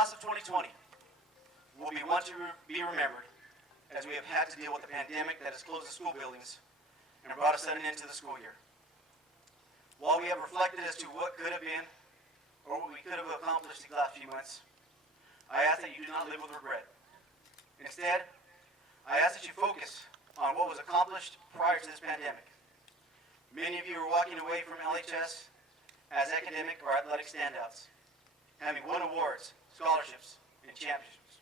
class of 2020 will be one to be remembered, as we have had to deal with the pandemic that has closed the school buildings and brought a sudden end to the school year. While we have reflected as to what could have been, or what we could have accomplished the last few months, I ask that you do not live with regret. Instead, I ask that you focus on what was accomplished prior to this pandemic. Many of you are walking away from LHS as academic or athletic standouts, having won awards, scholarships, and championships.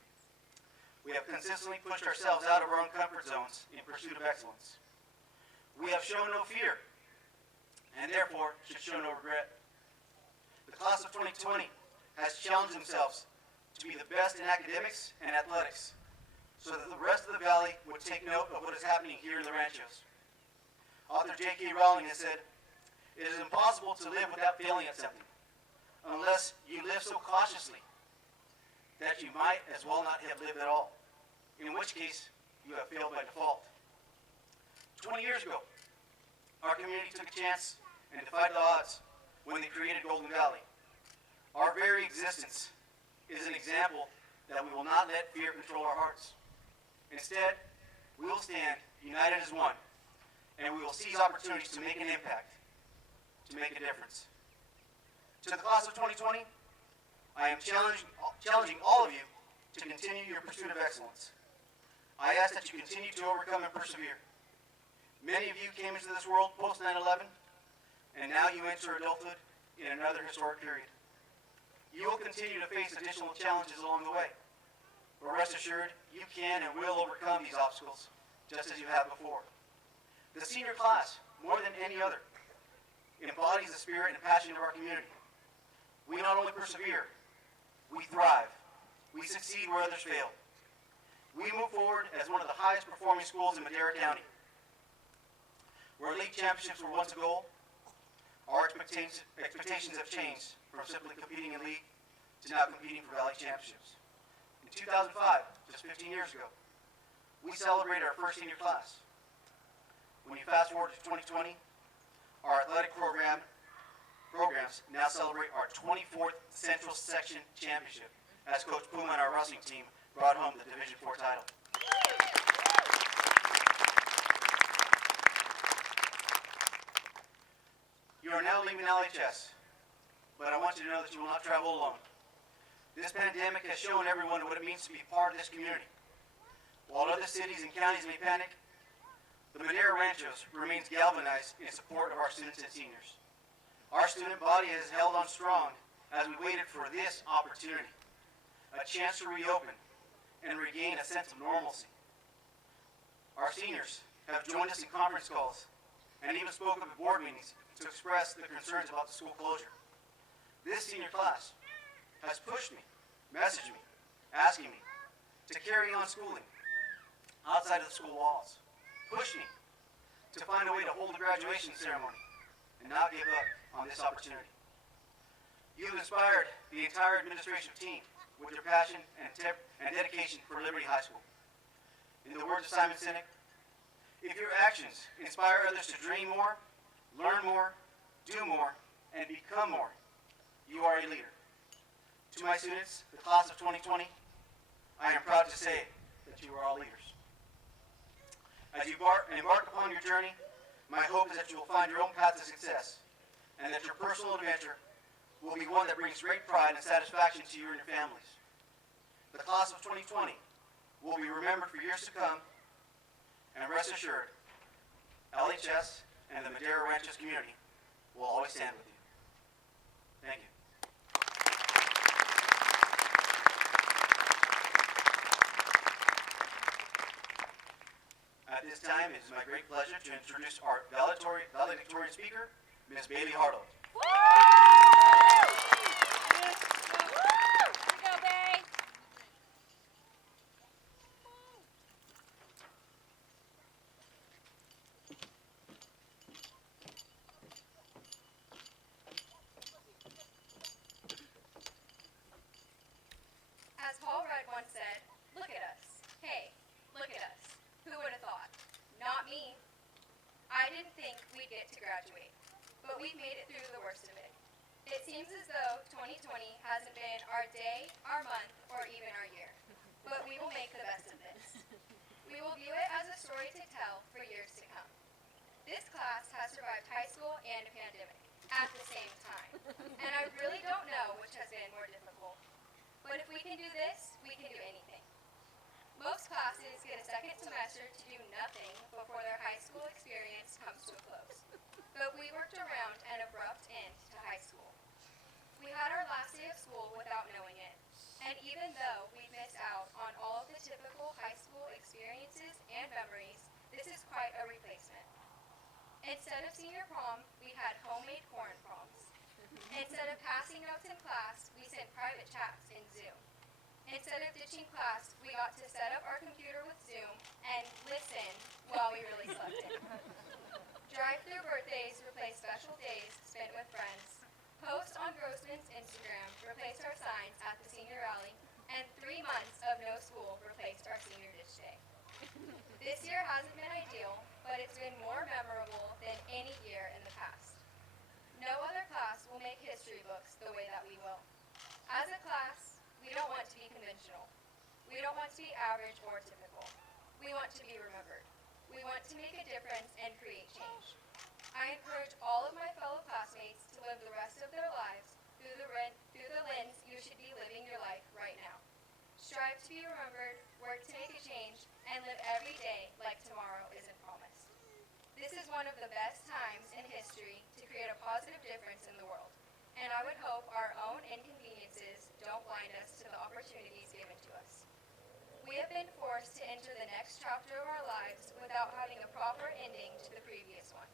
We have consistently pushed ourselves out of our own comfort zones in pursuit of excellence. We have shown no fear, and therefore should show no regret. The class of 2020 has challenged themselves to be the best in academics and athletics, so that the rest of the Valley would take note of what is happening here in the Ranchos. Author J.K. Rowling has said, "It is impossible to live without failing at something, unless you live so cautiously that you might as well not have lived at all, in which case you have failed by default." 20 years ago, our community took a chance and defied the odds when they created Golden Valley. Our very existence is an example that we will not let fear control our hearts. Instead, we will stand united as one, and we will seize opportunities to make an impact, to make a difference. To the class of 2020, I am challenging all of you to continue your pursuit of excellence. I ask that you continue to overcome and persevere. Many of you came into this world post 9/11, and now you enter adulthood in another historic period. You will continue to face additional challenges along the way, but rest assured, you can and will overcome these obstacles, just as you have before. The senior class, more than any other, embodies the spirit and passion of our community. We not only persevere, we thrive. We succeed where others fail. We move forward as one of the highest performing schools in Madera County. Where league championships were once a goal, our expectations have changed from simply competing in league to now competing for Valley championships. In 2005, just 15 years ago, we celebrated our first senior class. When you fast forward to 2020, our athletic programs now celebrate our 24th Central Section Championship, as Coach Puma and our wrestling team brought home the Division IV title. You are now leaving LHS, but I want you to know that you will not travel alone. This pandemic has shown everyone what it means to be part of this community. While other cities and counties may panic, the Madera Ranchos remains galvanized in support of our students and seniors. Our student body has held on strong as we waited for this opportunity, a chance to reopen and regain a sense of normalcy. Our seniors have joined us in conference calls and even spoken at board meetings to express their concerns about the school closure. This senior class has pushed me, messaged me, asking me to carry on schooling outside of the school walls, pushed me to find a way to hold a graduation ceremony and not give up on this opportunity. You've inspired the entire administrative team with your passion and dedication for Liberty High School. In the words of Simon Sinek, if your actions inspire others to dream more, learn more, do more, and become more, you are a leader. To my students, the class of 2020, I am proud to say that you are all leaders. As you embark upon your journey, my hope is that you will find your own path to success, and that your personal adventure will be one that brings great pride and satisfaction to you and your families. The class of 2020 will be remembered for years to come, and rest assured, LHS and the Madera Ranchos community will always stand with you. Thank you. At this time, it is my great pleasure to introduce our valedictorian speaker, Ms. Bailey Hartle. As Paul Rudd once said, look at us. Hey, look at us. Who would have thought? Not me. I didn't think we'd get to graduate, but we've made it through the worst of it. It seems as though 2020 hasn't been our day, our month, or even our year. But we will make the best of this. We will view it as a story to tell for years to come. This class has survived high school and a pandemic at the same time. And I really don't know which has been more difficult. But if we can do this, we can do anything. Most classes get a second semester to do nothing before their high school experience comes to a close. But we worked around an abrupt end to high school. We had our last day of school without knowing it. And even though we missed out on all of the typical high school experiences and memories, this is quite a replacement. Instead of senior prom, we had homemade corn proms. Instead of passing notes in class, we sent private chats in Zoom. Instead of ditching class, we got to set up our computer with Zoom and listen while we really slept in. Drive-through birthdays replaced special days spent with friends. Posts on Grossman's Instagram replaced our signs at the senior rally, and 3 months of no school replaced our senior ditch day. This year hasn't been ideal, but it's been more memorable than any year in the past. No other class will make history books the way that we will. As a class, we don't want to be conventional. We don't want to be average or typical. We want to be remembered. We want to make a difference and create change. I encourage all of my fellow classmates to live the rest of their lives through the lens you should be living your life right now. Strive to be remembered, work to make a change, and live every day like tomorrow isn't promised. This is one of the best times in history to create a positive difference in the world, and I would hope our own inconveniences don't blind us to the opportunities given to us. We have been forced to enter the next chapter of our lives without having a proper ending to the previous one.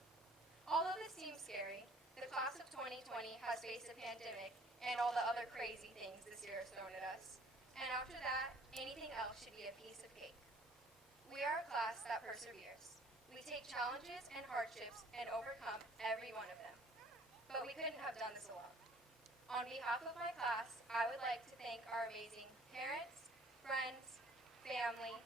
Although this seems scary, the class of 2020 has faced a pandemic and all the other crazy things this year has thrown at us. And after that, anything else should be a piece of cake. We are a class that perseveres. We take challenges and hardships and overcome every one of them. But we couldn't have done this alone. On behalf of my class, I would like to thank our amazing parents, friends, family,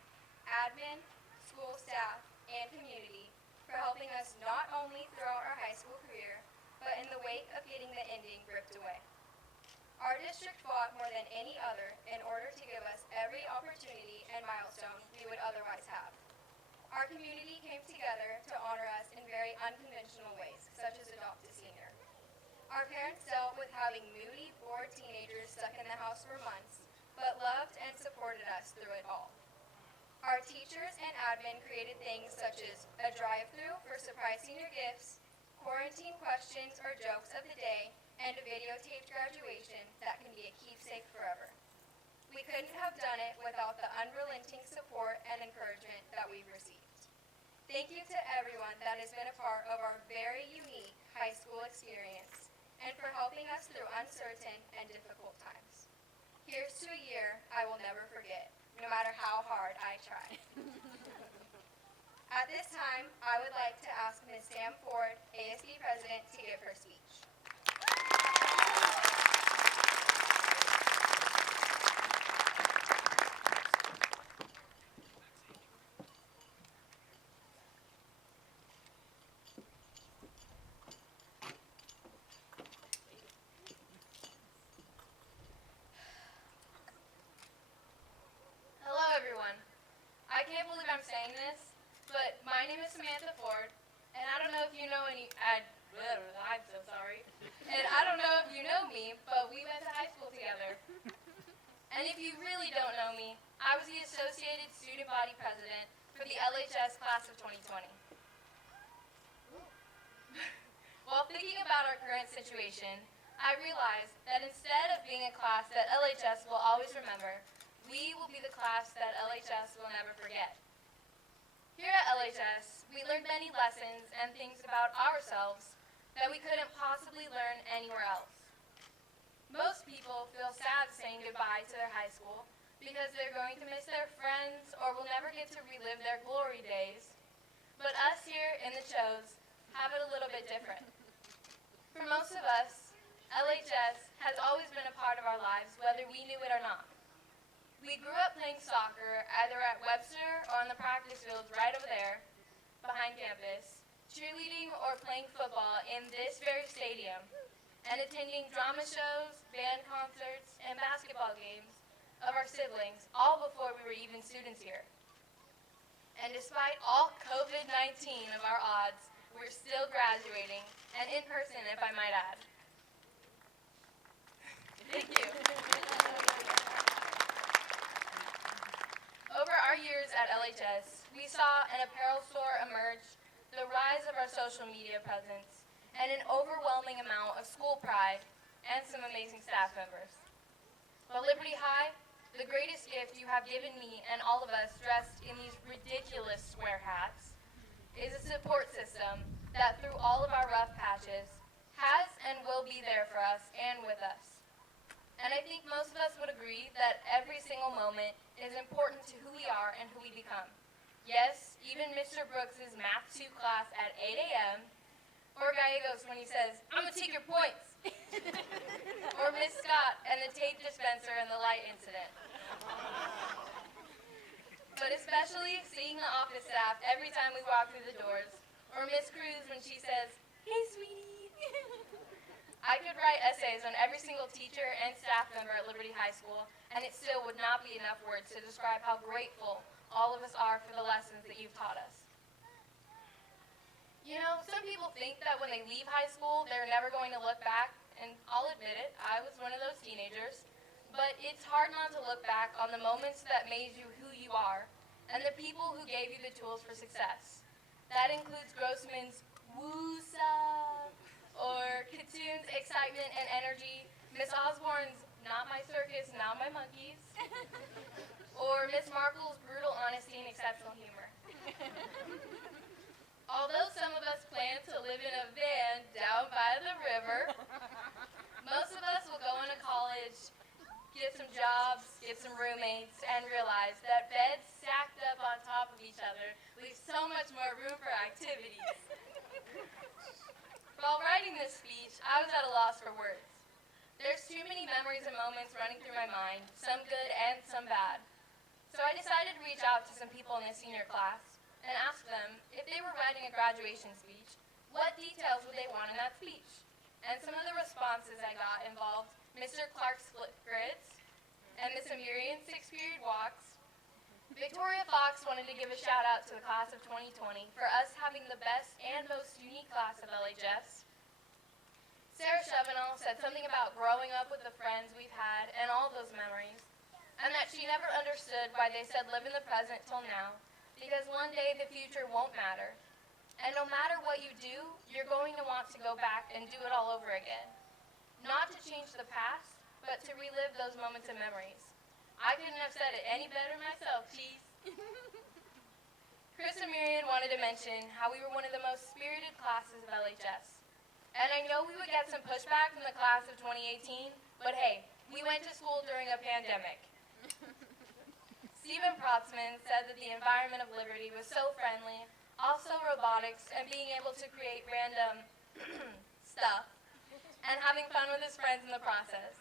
admin, school staff, and community for helping us not only throughout our high school career, but in the wake of getting the ending ripped away. Our district fought more than any other in order to give us every opportunity and milestone we would otherwise have. Our community came together to honor us in very unconventional ways, such as Adopt a Senior. Our parents dealt with having moody, bored teenagers stuck in the house for months, but loved and supported us through it all. Our teachers and admin created things such as a drive-thru for surprise senior gifts, quarantine questions or jokes of the day, and a videotaped graduation that can be a keepsake forever. We couldn't have done it without the unrelenting support and encouragement that we've received. Thank you to everyone that has been a part of our very unique high school experience and for helping us through uncertain and difficult times. Here's to a year I will never forget, no matter how hard I try. At this time, I would like to ask Ms. Sam Ford, ASB President, to give her speech. Hello everyone. I can't believe I'm saying this, but my name is Samantha Ford, and I don't know if you know I'm so sorry. And I don't know if you know me, but we went to high school together. And if you really don't know me, I was the Associated Student Body President for the LHS class of 2020. While thinking about our current situation, I realized that instead of being a class that LHS will always remember, we will be the class that LHS will never forget. Here at LHS, we learned many lessons and things about ourselves that we couldn't possibly learn anywhere else. Most people feel sad saying goodbye to their high school because they're going to miss their friends or will never get to relive their glory days. But us here in the Chos have it a little bit different. For most of us, LHS has always been a part of our lives, whether we knew it or not. We grew up playing soccer either at Webster or on the practice fields right over there behind campus, cheerleading or playing football in this very stadium, and attending drama shows, band concerts, and basketball games of our siblings, all before we were even students here. And despite all COVID-19 of our odds, we're still graduating, and in person, if I might add. Thank you. Over our years at LHS, we saw an apparel store emerge, the rise of our social media presence, and an overwhelming amount of school pride and some amazing staff members. But Liberty High, the greatest gift you have given me and all of us dressed in these ridiculous square hats, is a support system that through all of our rough patches has and will be there for us and with us. And I think most of us would agree that every single moment is important to who we are and who we become. Yes, even Mr. Brooks' Math 2 class at 8 a.m., or Gallegos when he says, "I'm gonna take your points," or Miss Scott and the tape dispenser and the light incident. But especially seeing the office staff every time we walk through the doors, or Miss Cruz when she says, "Hey, sweetie." I could write essays on every single teacher and staff member at Liberty High School, and it still would not be enough words to describe how grateful all of us are for the lessons that you've taught us. You know, some people think that when they leave high school, they're never going to look back, and I'll admit it, I was one of those teenagers, but it's hard not to look back on the moments that made you who you are, and the people who gave you the tools for success. That includes Grossman's "Woo-sa," or Katoon's excitement and energy, Miss Osborne's "Not my circus, not my monkeys," or Miss Markle's brutal honesty and exceptional humor. Although some of us plan to live in a van down by the river, most of us will go into college, get some jobs, get some roommates, and realize that beds stacked up on top of each other leave so much more room for activities. While writing this speech, I was at a loss for words. There's too many memories and moments running through my mind, some good and some bad. So I decided to reach out to some people in the senior class and ask them if they were writing a graduation speech, what details would they want in that speech? And some of the responses I got involved Mr. Clark's split grids and Miss Amirian's 6-period walks. Victoria Fox wanted to give a shout out to the class of 2020 for us having the best and most unique class of LHS. Sarah Chevenel said something about growing up with the friends we've had and all those memories, and that she never understood why they said live in the present till now, because one day the future won't matter. And no matter what you do, you're going to want to go back and do it all over again. Not to change the past, but to relive those moments and memories. I couldn't have said it any better myself, Cheese. Chris and Miriam wanted to mention how we were one of the most spirited classes of LHS. And I know we would get some pushback from the class of 2018, but hey, we went to school during a pandemic. Stephen Protzman said that the environment of Liberty was so friendly, also robotics, and being able to create random stuff, and having fun with his friends in the process.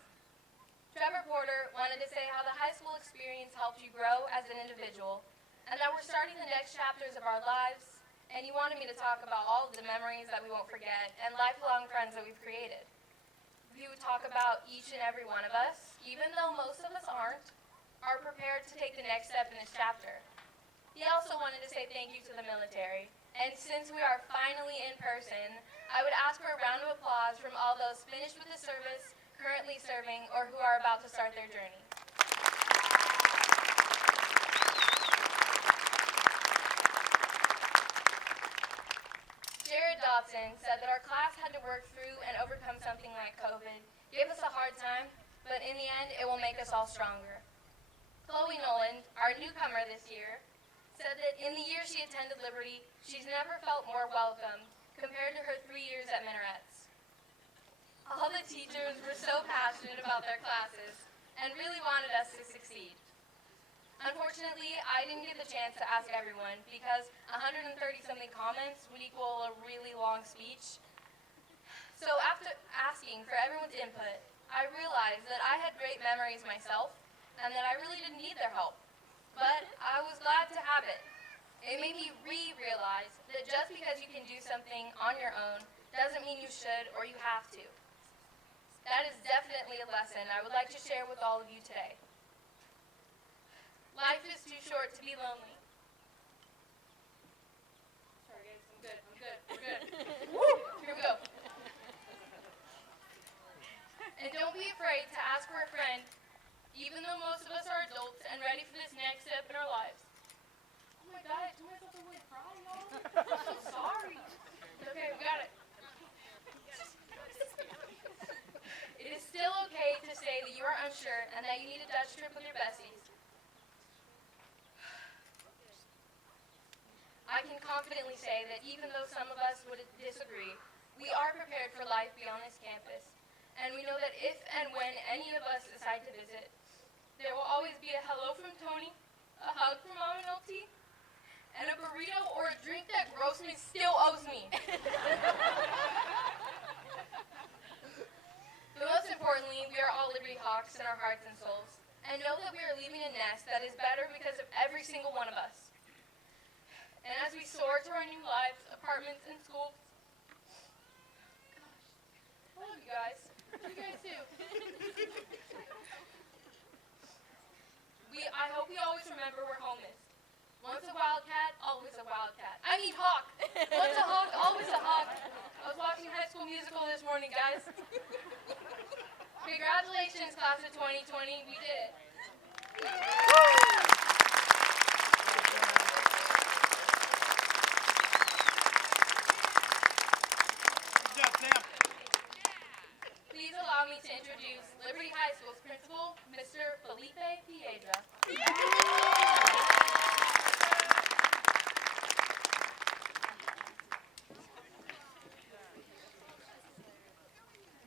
Trevor Porter wanted to say how the high school experience helped you grow as an individual, and that we're starting the next chapters of our lives, and he wanted me to talk about all of the memories that we won't forget and lifelong friends that we've created. We would talk about each and every one of us, even though most of us aren't, are prepared to take the next step in this chapter. He also wanted to say thank you to the military, and since we are finally in person, I would ask for a round of applause from all those finished with the service, currently serving, or who are about to start their journey. Jared Dodson said that our class had to work through and overcome something like COVID, gave us a hard time, but in the end, it will make us all stronger. Chloe Noland, our newcomer this year, said that in the year she attended Liberty, she's never felt more welcome compared to her 3 years at Minarets. All the teachers were so passionate about their classes and really wanted us to succeed. Unfortunately, I didn't get the chance to ask everyone because 130-something comments would equal a really long speech. So after asking for everyone's input, I realized that I had great memories myself and that I really didn't need their help. But I was glad to have it. It made me realize that just because you can do something on your own doesn't mean you should or you have to. That is definitely a lesson I would like to share with all of you today. Life is too short to be lonely. Sorry guys, I'm good, we're good. Woo! Here we go. And don't be afraid to ask for a friend, even though most of us are adults and ready for this next step in our lives. Oh my god, I told myself I wouldn't cry, y'all. I'm so sorry. Okay, we got it. It is still okay to say that you are unsure and that you need a Dutch trip with your besties. I can confidently say that even though some of us would disagree, we are prepared for life beyond this campus. And we know that if and when any of us decide to visit, there will always be a hello from Tony, a hug from Mom and LT, and a burrito or a drink that Grossman still owes me. But most importantly, we are all Liberty Hawks in our hearts and souls, and know that we are leaving a nest that is better because of every single one of us. And as we soar to our new lives, apartments, and schools, I love you guys. You guys too. I hope we always remember where home is. Once a wildcat, always a wildcat. I mean hawk. Once a hawk, always a hawk. I was watching High School Musical this morning, guys. Congratulations, class of 2020. We did it. Please allow me to introduce Liberty High School's principal, Mr. Felipe Piedra.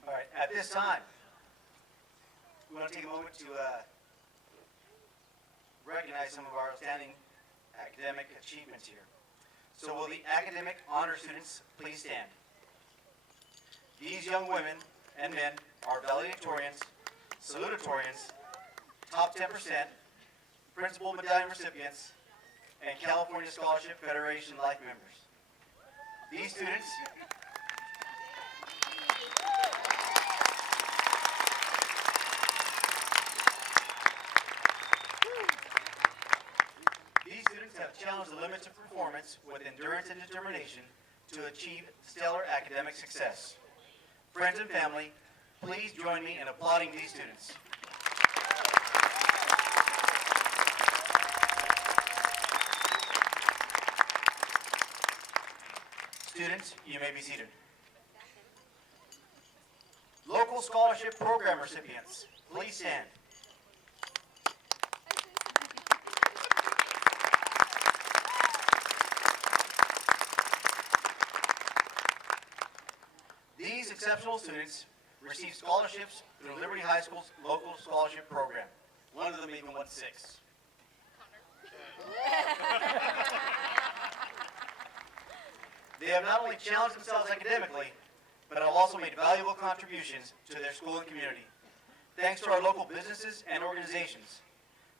All right, at this time, we want to take a moment to recognize some of our outstanding academic achievements here. So will the academic honor students please stand? These young women and men are valedictorians, salutatorians, top 10%, principal medallion recipients, and California Scholarship Federation life members. These students have challenged the limits of performance with endurance and determination to achieve stellar academic success. Friends and family, please join me in applauding these students. Students, you may be seated. Local Scholarship Program recipients, please stand. These exceptional students receive scholarships through Liberty High School's local scholarship program. One of them even won 6. They have not only challenged themselves academically, but have also made valuable contributions to their school and community. Thanks to our local businesses and organizations,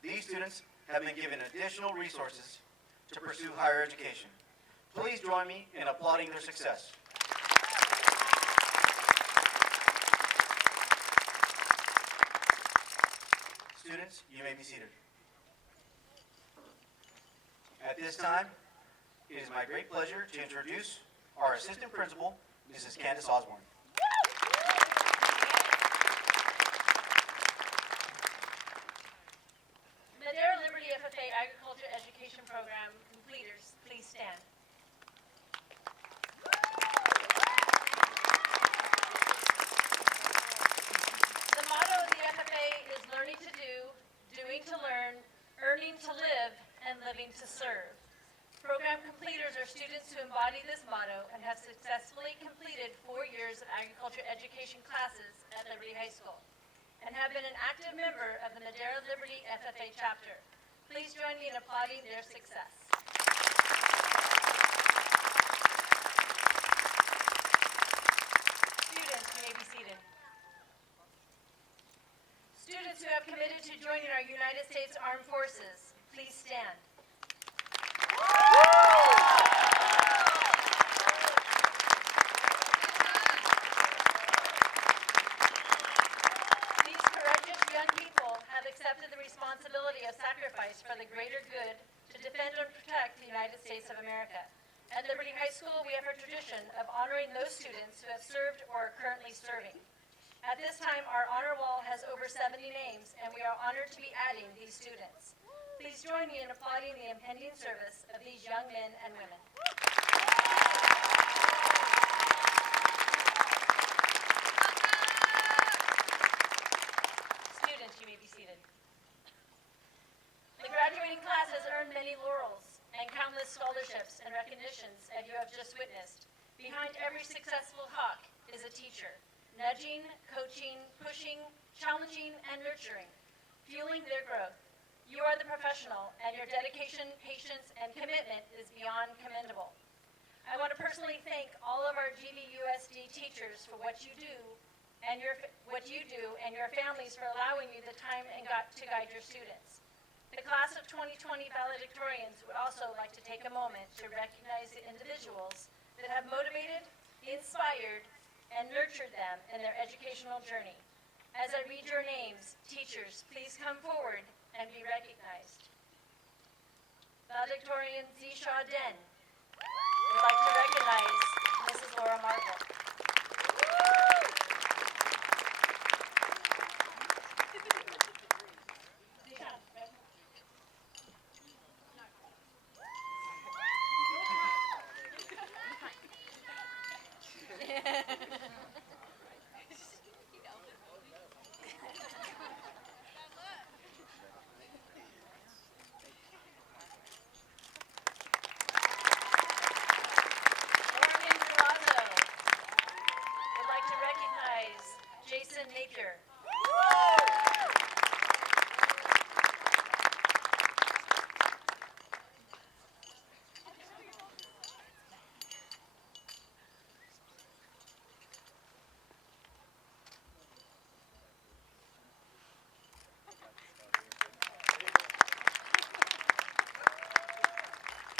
these students have been given additional resources to pursue higher education. Please join me in applauding their success. Students, you may be seated. At this time, it is my great pleasure to introduce our assistant principal, Mrs. Candace Osborne. Madera Liberty FFA Agriculture Education Program completers, please stand. The motto of the FFA is learning to do, doing to learn, earning to live, and living to serve. Program completers are students who embody this motto and have successfully completed 4 years of agriculture education classes at Liberty High School and have been an active member of the Madera Liberty FFA chapter. Please join me in applauding their success. Students, you may be seated. Students who have committed to joining our United States Armed Forces, please stand. responsibility of sacrifice for the greater good to defend and protect the United States of America. At Liberty High School, we have a tradition of honoring those students who have served or are currently serving. At this time, our honor wall has over 70 names, and we are honored to be adding these students. Please join me in applauding the impending service of these young men and women. Students, you may be seated. The graduating class has earned many laurels and countless scholarships and recognitions, as you have just witnessed. Behind every successful Hawk is a teacher, nudging, coaching, pushing, challenging, and nurturing, fueling their growth. You are the professional, and your dedication, patience, and commitment is beyond commendable. I want to personally thank all of our GVUSD teachers for what you do and your families for allowing you the time and to guide your students. The class of 2020 valedictorians would also like to take a moment to recognize the individuals that have motivated, inspired, and nurtured them in their educational journey. As I read your names, teachers, please come forward and be recognized. Valedictorian Zisha Den would like to recognize Mrs. Laura Marble. Jason Napier.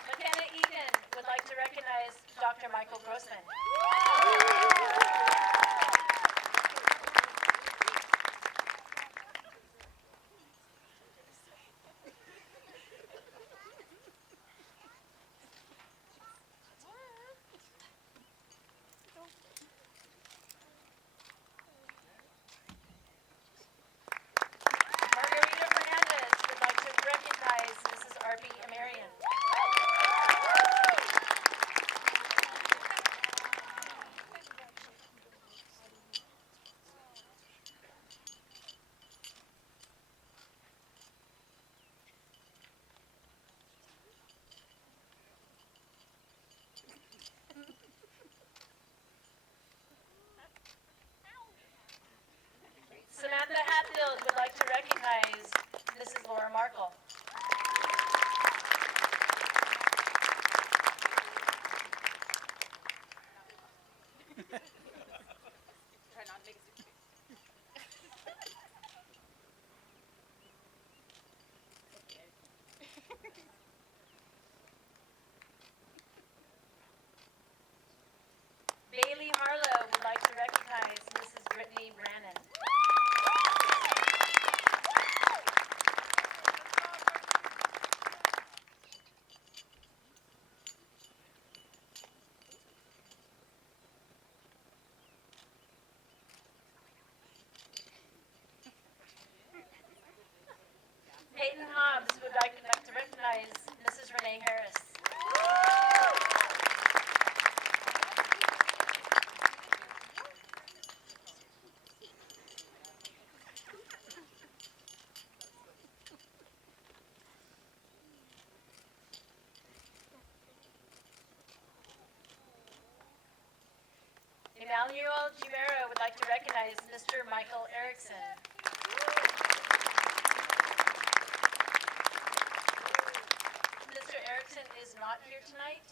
McKenna Egan would like to recognize Dr. Michael Grossman. Margarita Fernandez would like to recognize Mrs. R.B. Amarian. Samantha Hatfield would like to recognize Mrs. Laura Markle. Bailey Harlow would like to recognize Mrs. Brittany Brannon. Peyton Hobbs would like to recognize Mrs. Renee Harris. Emmanuel Gimera would like to recognize Mr. Michael Erickson. Mr. Erickson is not here tonight.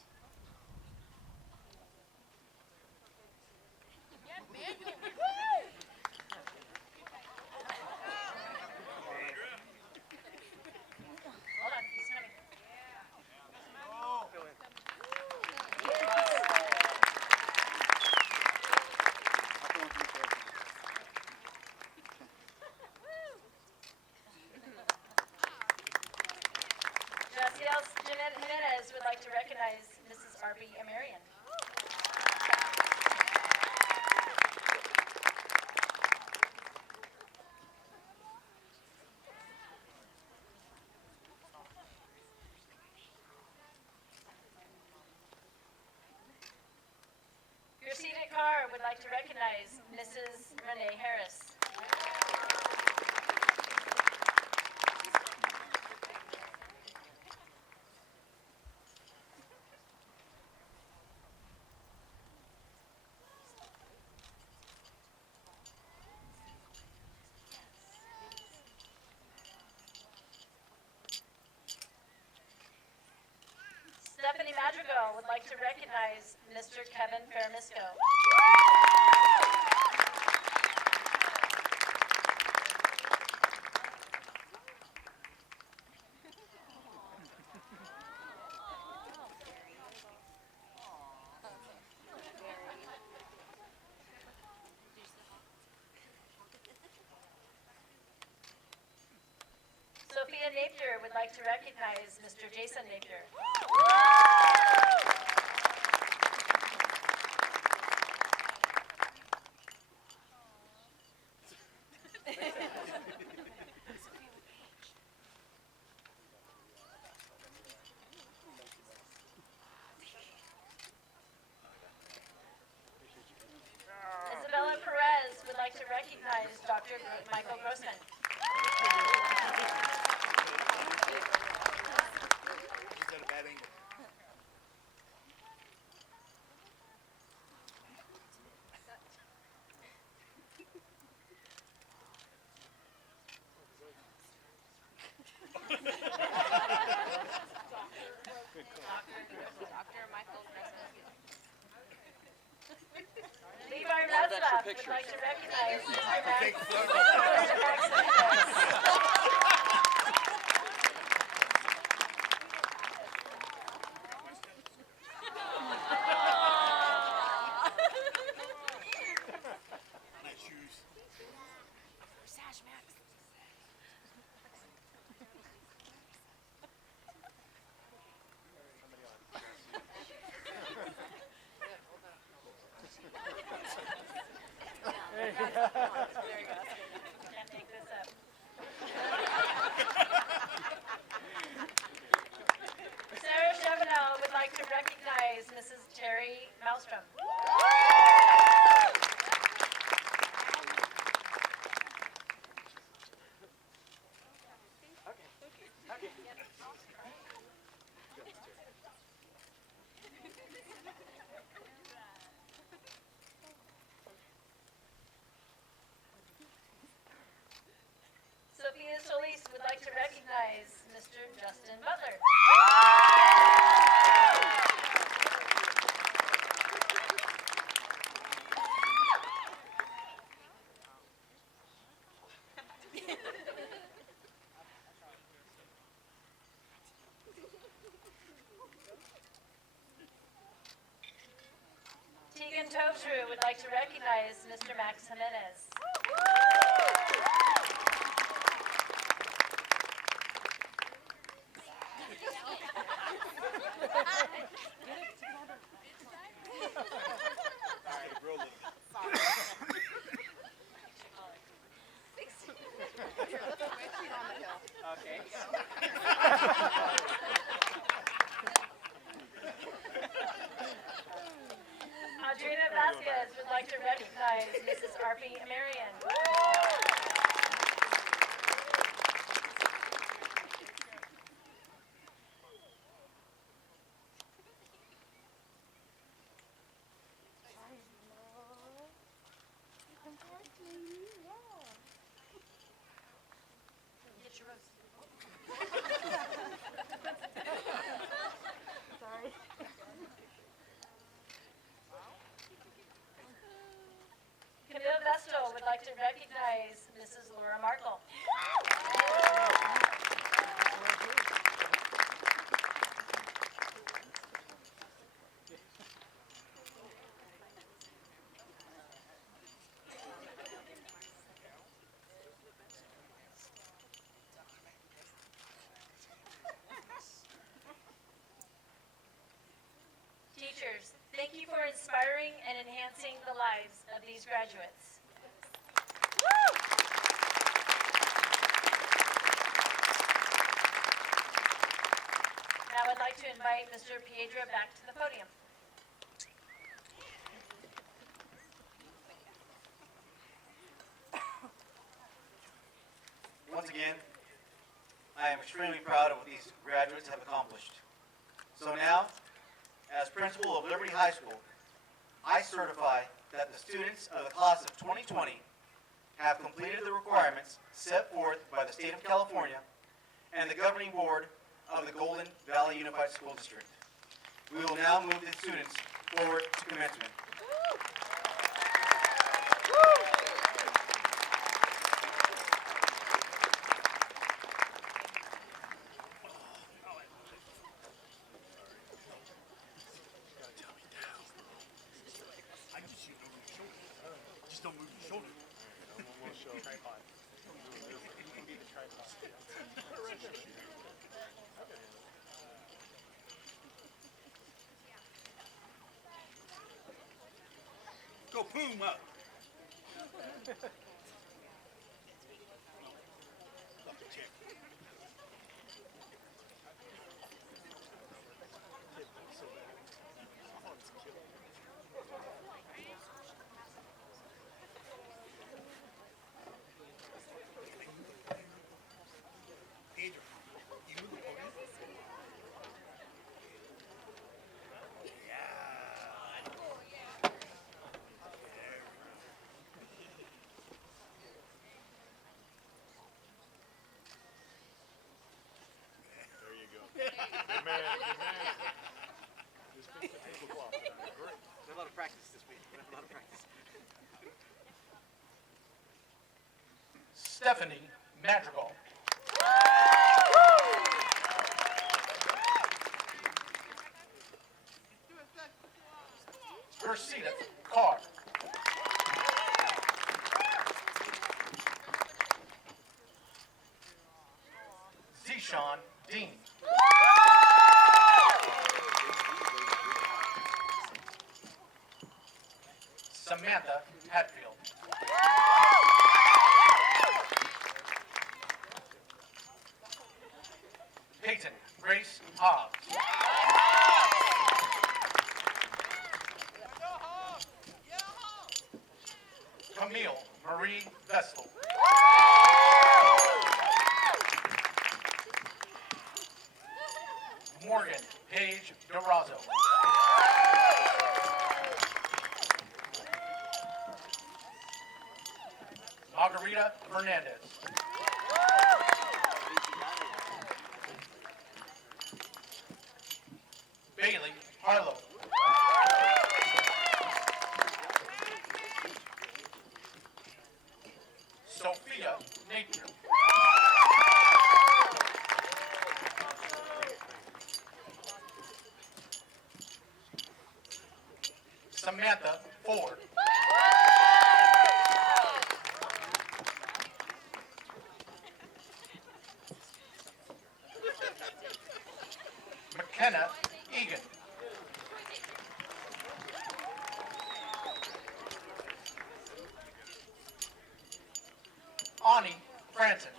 Hold on, he's coming. like to recognize Mrs. R.B. Amarian. Your scenic car would like to recognize Mrs. Renee Harris. Stephanie Madrigal would like to recognize Mr. Kevin Fermisco. Sophia Napier would like to recognize Mr. Jason Napier. Isabella Perez would like to recognize Dr. Michael Grossman. Is that a bad angle? Levi Reznov would like to recognize Take Mr. photo. Max Hernandez. Nice shoes. Can't make this up. Sarah Chevenel would like to recognize Mrs. Terry Malmstrom. Sophia Solis would like to recognize Mr. Justin Butler. Tegan Tovshrew would like to recognize Mr. Max Jimenez. Adriana Vasquez would like to recognize Mrs. R.P. Amarian. Get your roast. Camille Vestal would like to recognize Mrs. Laura Markle. and enhancing the lives of these graduates. Now I'd like to invite Mr. Piedra back to the podium. Once again, I am extremely proud of what these graduates have accomplished. So now, as principal of Liberty High School, I certify that the students of the class of 2020 have completed the requirements set forth by the state of California and the governing board of the Golden Valley Unified School District. We will now move the students forward to commencement. I can shoot over your shoulder. Just don't move your shoulder. Tripod. You can be the tripod. Go boom up. Check. Pedro, you move the podium. There you go. Good man, good man. Just pick the tablecloth. Great. There's a lot of practice this week. A lot of practice. Stephanie Madrigal. Persida Carr. Zishan Dean. Samantha Hatfield. Peyton Grace Hobbs. Camille Marie Vestal. Morgan Paige DeRozzo. Margarita Fernandez. Bailey Harlow. Sophia Napier. Samantha Ford. McKenna Egan. Ani Franson.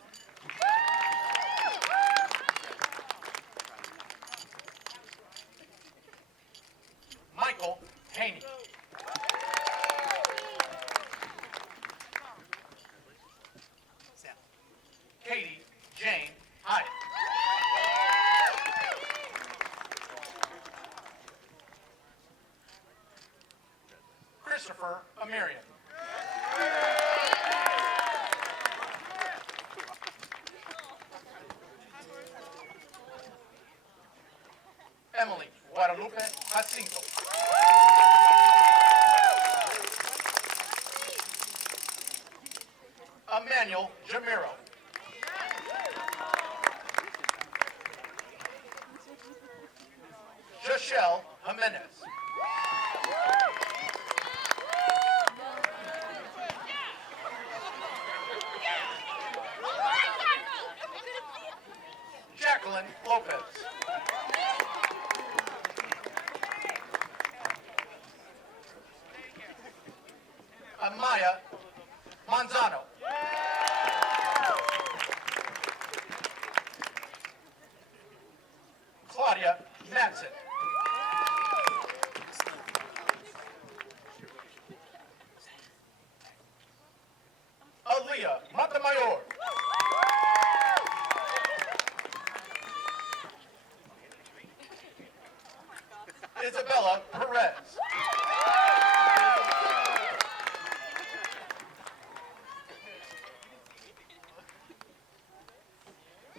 Michael Haney. Sam. Katie Jane Hyatt. Christopher Amirian. Emily Guadalupe Jacinto. Emmanuel Jamiro. Joshelle Jimenez. Jacqueline Lopez. Amaya Manzano. Claudia Madsen. Aaliyah Montemayor. Isabella Perez.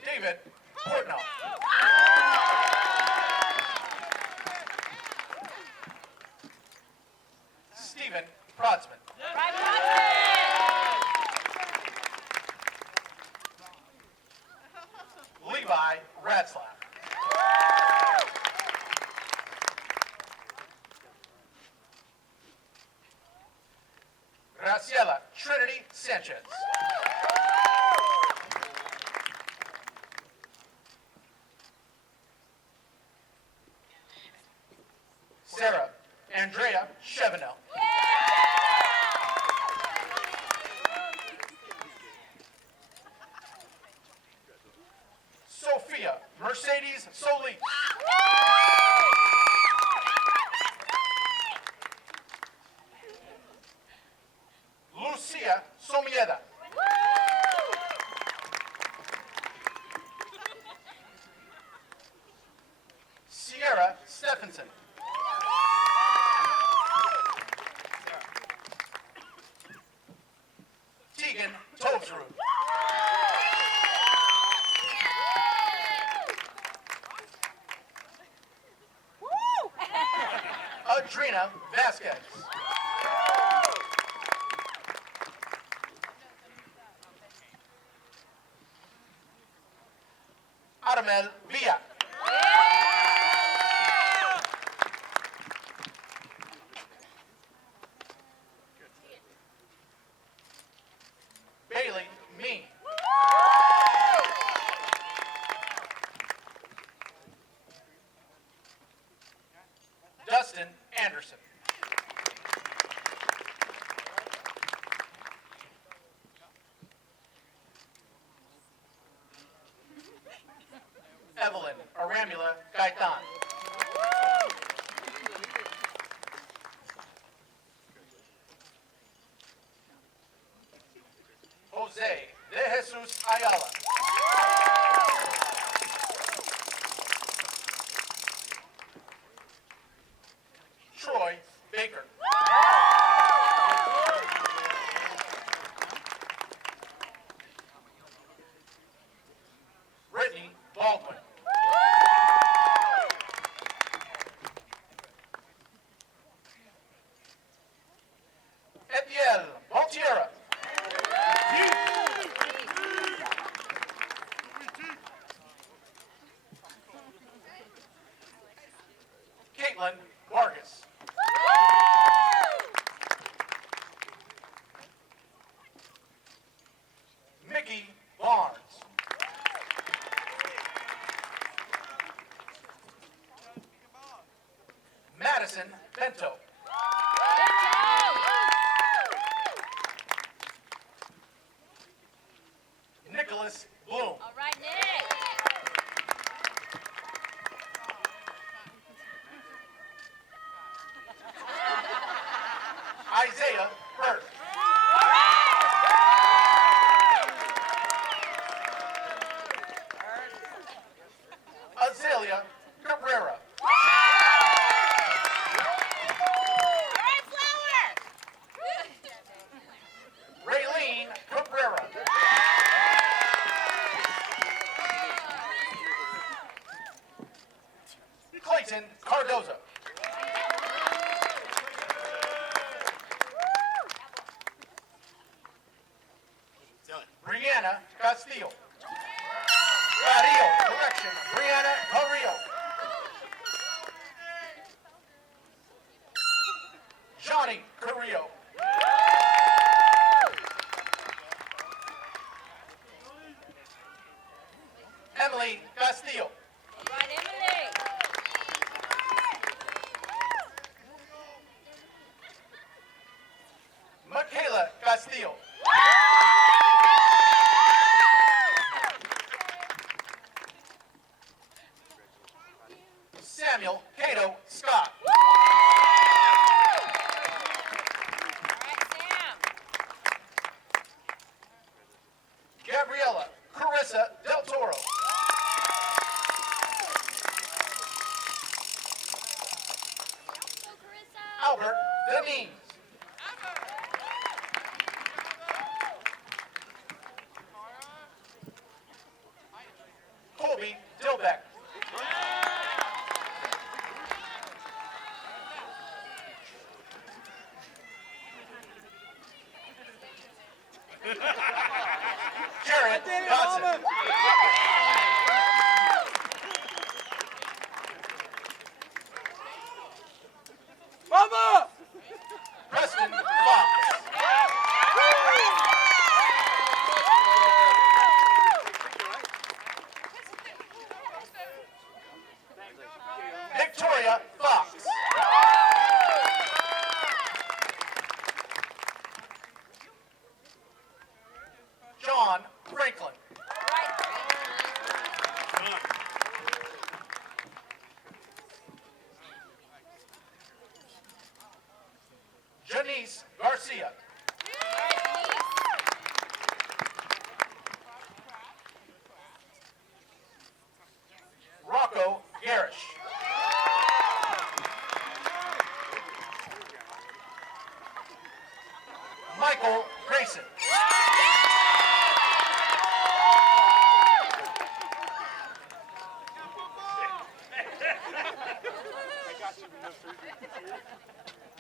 David Portnoy. Stephen Prodsman. Levi Ratzlaff. Graciela Trinity Sanchez. Sarah Andrea Chevenel. Sophia Mercedes Solis. Lucia Somieda. Sierra Stephenson. Tegan Tobsrud. Adrina Vasquez. Aramel Villa. Bailey Mee. Dustin Anderson. Evelyn Aramula Gaitan. Jose de Jesus Ayala. Troy Baker. Brittany Baldwin. Etiel Montiera. Caitlin Vargas. Mickey Barnes. Madison Bento. Nicholas Bloom. All right, Nick. Isaiah Burke. Azalea Cabrera. Raylene Cabrera. Clayton Cardoza. Brianna Castillo. Carrillo, correction, Brianna Carrillo. Johnny Carrillo. Emily Castillo. All right, Emily. Mackenzie Castile. Samuel Cato Scott. Gabriella Carissa Del Toro. Albert Denise. Colby Dilbeck. Jared Dodson. Mama! Preston Fox. Victoria Fox. John Franklin. Janice Garcia. Rocco Garish. Michael Grayson.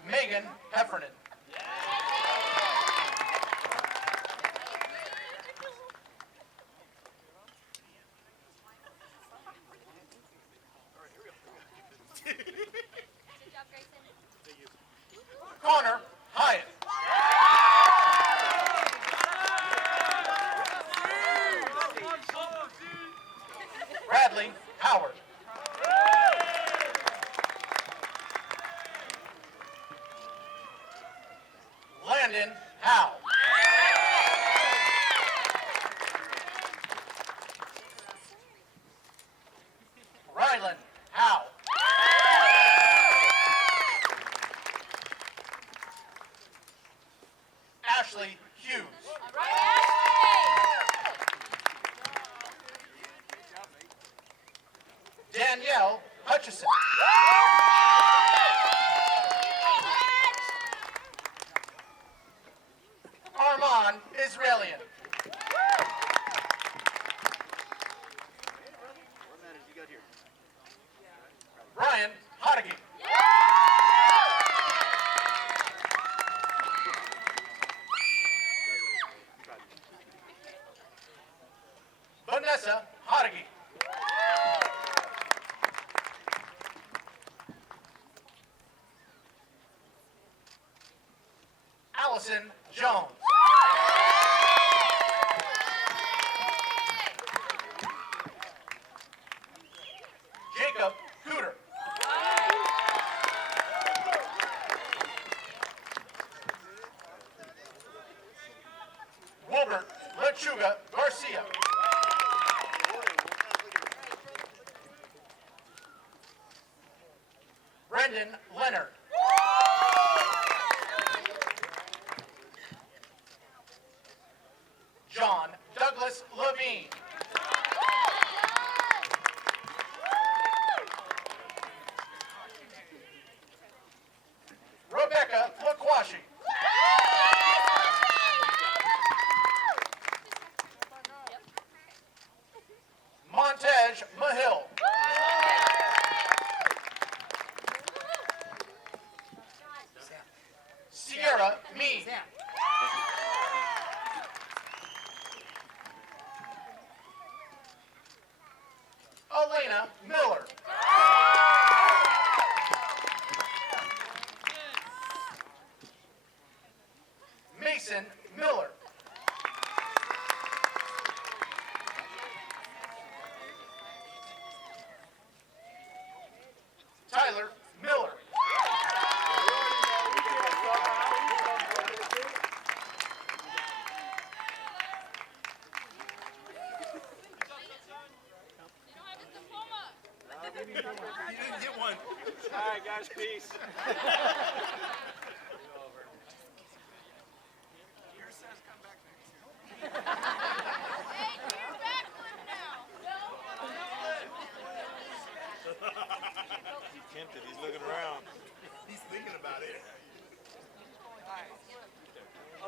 Megan Heffernan. Connor Hyatt. Bradley Howard. Landon Howe. Rylan Howe. Ashley Hughes. Danielle Hutchison. Armand Israelian. Brian Hodeggy. Vanessa Hodeggy. Allison Jones. Jacob Cooter. Wilbert Lechuga Garcia. Brendan Leonard. John Douglas Levine. Rebecca Lakwashi. Montez Mahill. Sierra Mead. Elena Miller. Mason Miller. Tyler Miller. didn't get one. All right, guys, peace. He's tempted. He's looking around. He's thinking about it.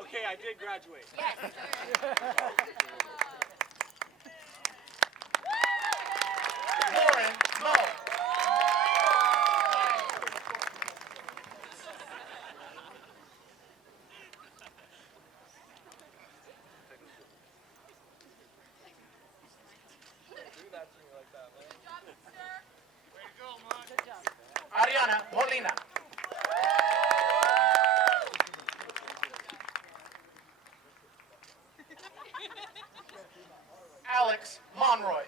Okay, I did graduate. Lauren Mo. Ariana Molina. Alex Monroy.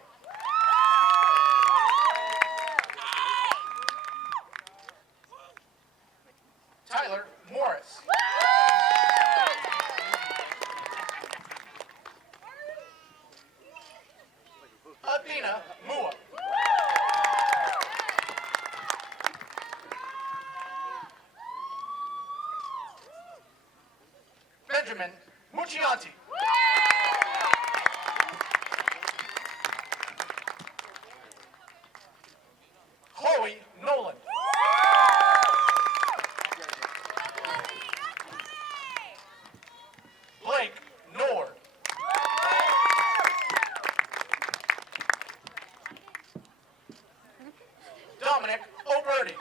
Tyler Morris. Athena Mua. Benjamin Muccianti. Chloe Nolan. Blake Nord. Dominic O'Berty.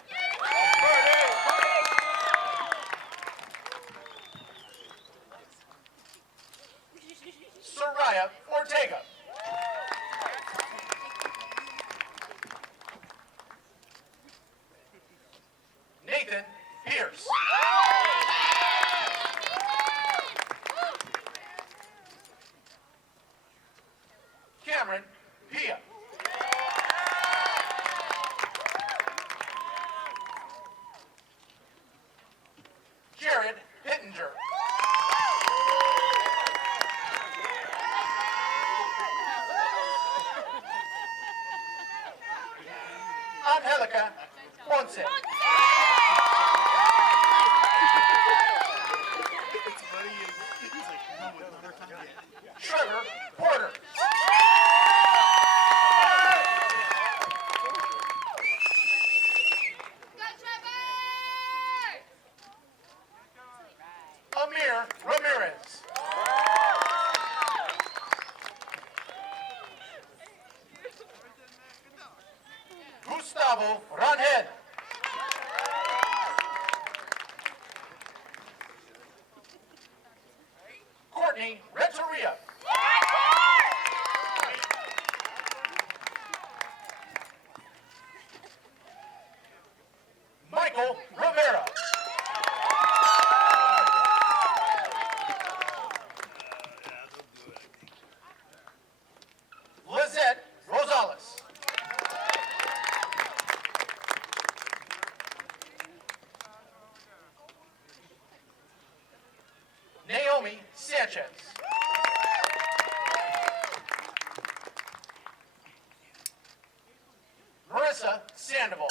Soraya Ortega. Nathan Pierce. Cameron Pia. Jared Hittinger. Angelica Ponce. It's funny. He's like, no, another time. Trevor Porter. Amir Ramirez. Gustavo Ranhed. Courtney Renteria. Michael Rivera. Lizette Rosales. Naomi Sanchez. Marissa Sandoval.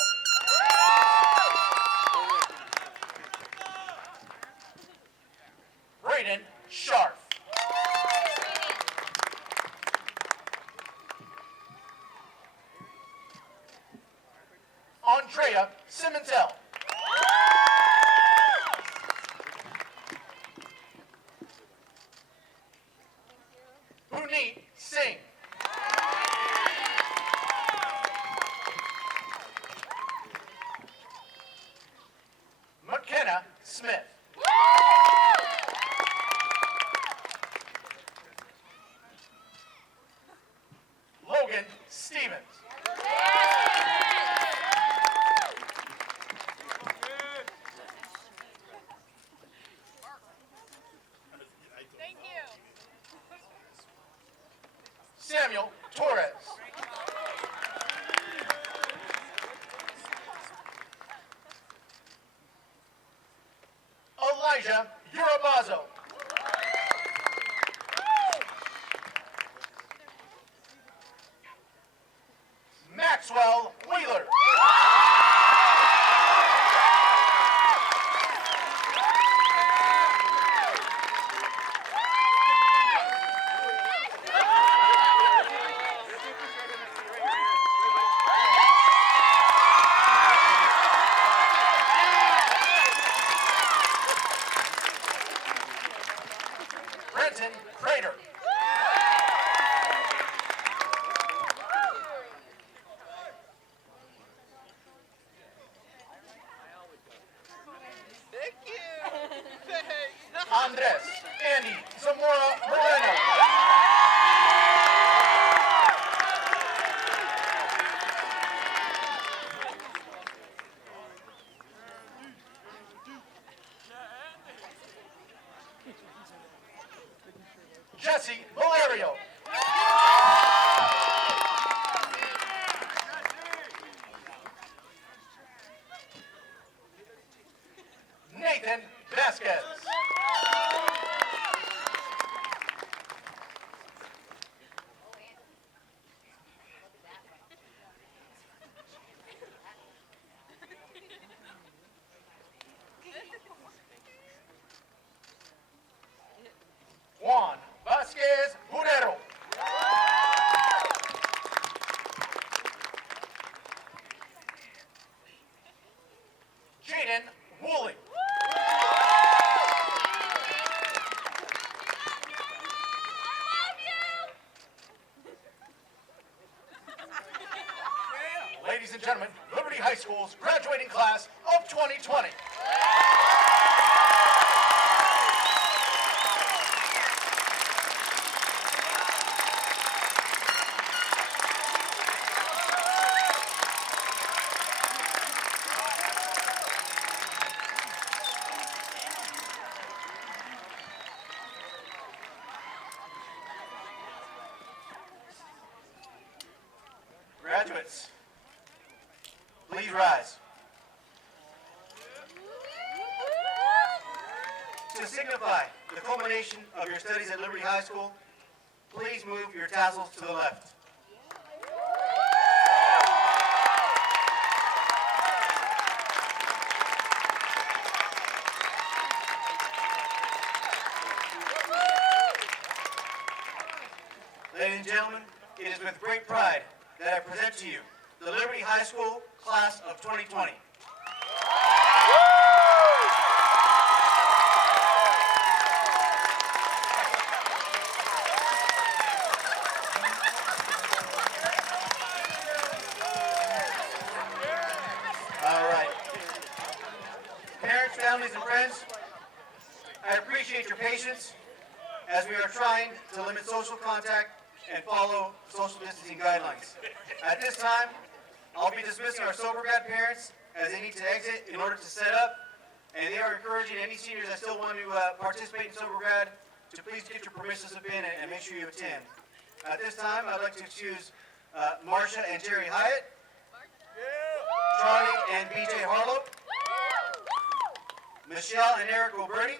Brayden Sharp. Andrea Simontel. Puneet Singh. McKenna Smith. Logan Stevens. Samuel Torres. Elijah Urabazo. Maxwell Wheeler. Wheeler. Brenton Prater. Andres Andy Zamora Moreno. Jesse Valerio. Nathan Vasquez. Juan Vasquez Burero. Jaden Woolley. Ladies and gentlemen, Liberty High School's graduating class of 2020. Graduates, please rise. To signify the culmination of your studies at Liberty High School, please move your tassels to the left. Ladies and gentlemen, it is with great pride that I present to you the Liberty High School class of 2020. All right. Parents, families, and friends, I appreciate your patience as we are trying to limit social contact and follow social distancing guidelines. At this time, I'll be dismissing our sober grad parents as they need to exit in order to set up, and they are encouraging any seniors that still want to participate in sober grad to please get your permission slip in and make sure you attend. At this time, I'd like to excuse Marcia and Jerry Hyatt, Charlie and BJ Harlow, Michelle and Eric O'Berty,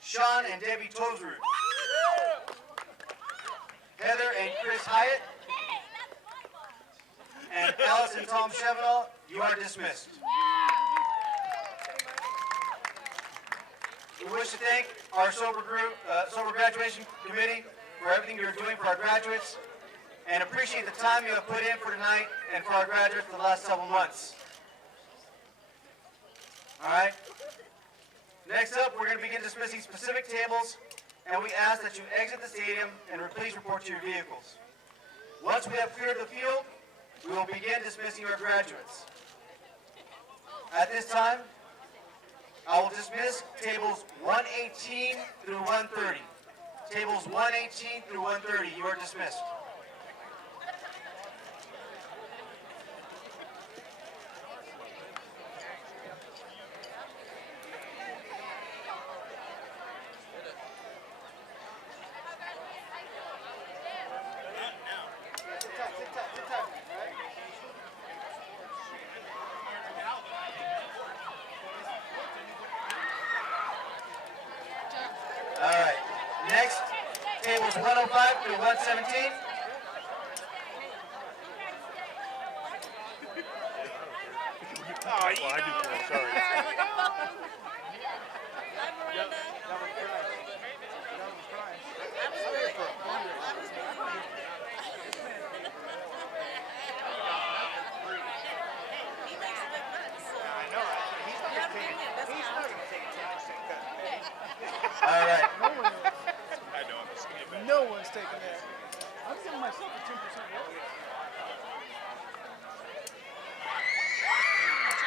Sean and Debbie Tosrud, Heather and Chris Hyatt, and Alice and Tom Chevenol, you are dismissed. We wish to thank our sober graduation committee for everything you're doing for our graduates, and appreciate the time you have put in for tonight and for our graduates for the last several months. All right. Next up, we're going to begin dismissing specific tables, and we ask that you exit the stadium and please report to your vehicles. Once we have cleared the field, we will begin dismissing our graduates. At this time, I will dismiss tables 118 through 130. Tables 118 through 130, you are dismissed. All right. Next, tables 105 through 117. Well, I do too. Sorry. All right. I know. I'm just kidding. No one's taking that. I'm giving myself a 10% raise.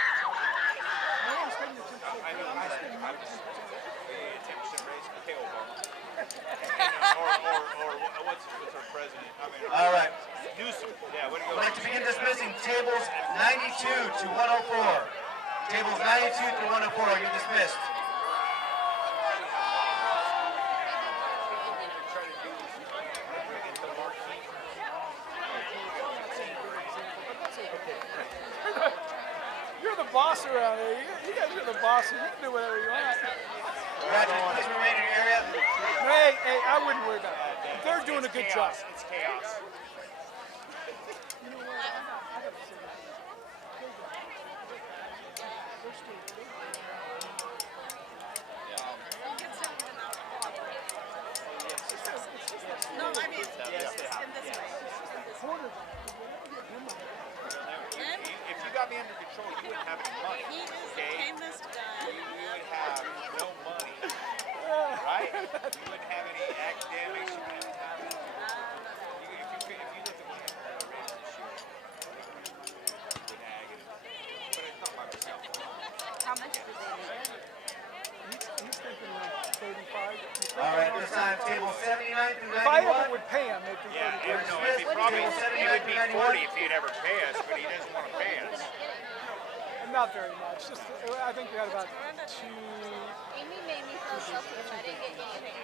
No one's taking the 10% raise. I'm spending 10% raise for Kale Obama. or what's our president? I mean, All right. Newsom. Yeah, what do you I'd go? like to begin dismissing tables 92 to 104. Tables 92 through 104 are being dismissed. You're the boss around here. You guys are the boss. You can do whatever you want. Graduates, please remain in your area. Hey, I wouldn't worry about it. They're doing a good job. It's chaos. You know what? I gotta say that. They're still. No, I mean, in this way. Corner. If you got me under control, you wouldn't have any money. He is the Okay? tamest guy. You would have no money. Right? You wouldn't have any academics. You wouldn't have if you look at my raise this year, the negative. But it's not by myself. How much do they need? He's thinking like 35. All right, this time table 79 through If I ever 91. would pay him, it'd be 35. Yeah, it'd be probably it would be 40 if he'd ever pay us, but he doesn't want to pay us. Not very much. Just, I think we had about 2. Amy made me feel so good. I didn't get anything.